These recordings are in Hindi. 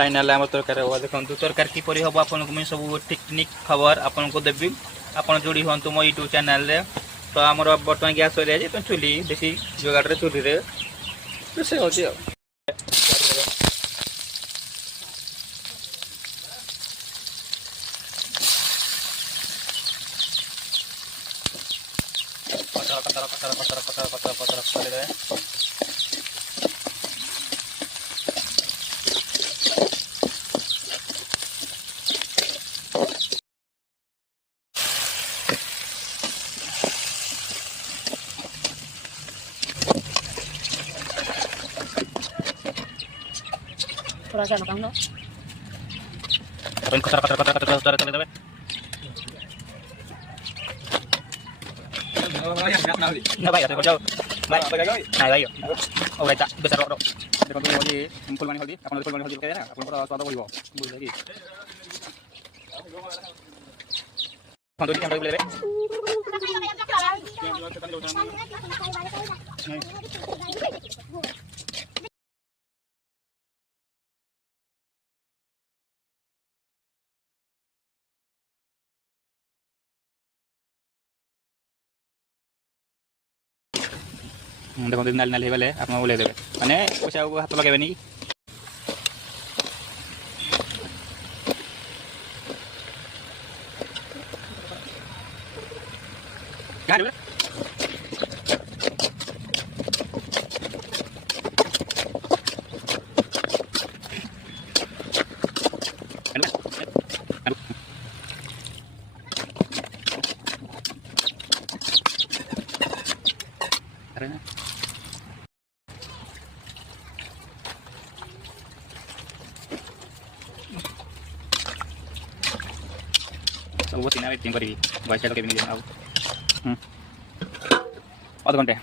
फाइनाल आम तरकारी हम देखो तरकारी किपरि हम आपको मुझे सब टेक्निक खबर आपन को देवी आप जोड़ी हूँ मो यूट्यूब चैनल रे। तो आम बर्तमान गैस सर जाए तो चुली देसी जोगाड़ चुली रोसे हो थोड़ा सा मकान लो अपन कचरा चले देवे ना भाई जाओ भाई नहीं भाई ओ राइता बेचारा रो देखो तो होली फुलवानी होली अपन फुलवानी होली के ना अपन पर स्वाद बोलिबो बुझले की फोन तो बोले रे देखो नाली नाली गले आप ओल्ले देवे माने पैसा हाथ लगे नहीं सब तीन वेटिंग करी वैसे तो केबिन जाओ आध घंटे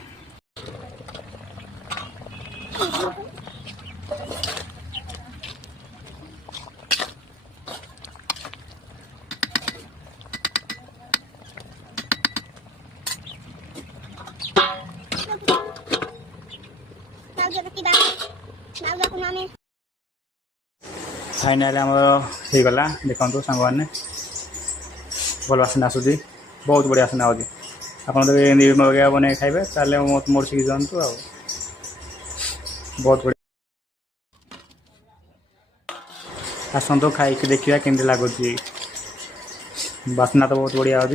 फाइनाल हो गला देखो सांग मैंने भल आसना आसूँ बहुत बढ़िया आसना आज आप बन खाइबे ताले मोर शिखी जातु आ बहुत बढ़िया आसतु खाई देखिए केमती लगुच बासना तो बहुत बढ़िया आज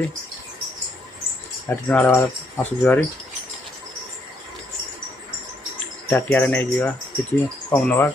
आसूरी टाटिया नहीं जा कि कम नवा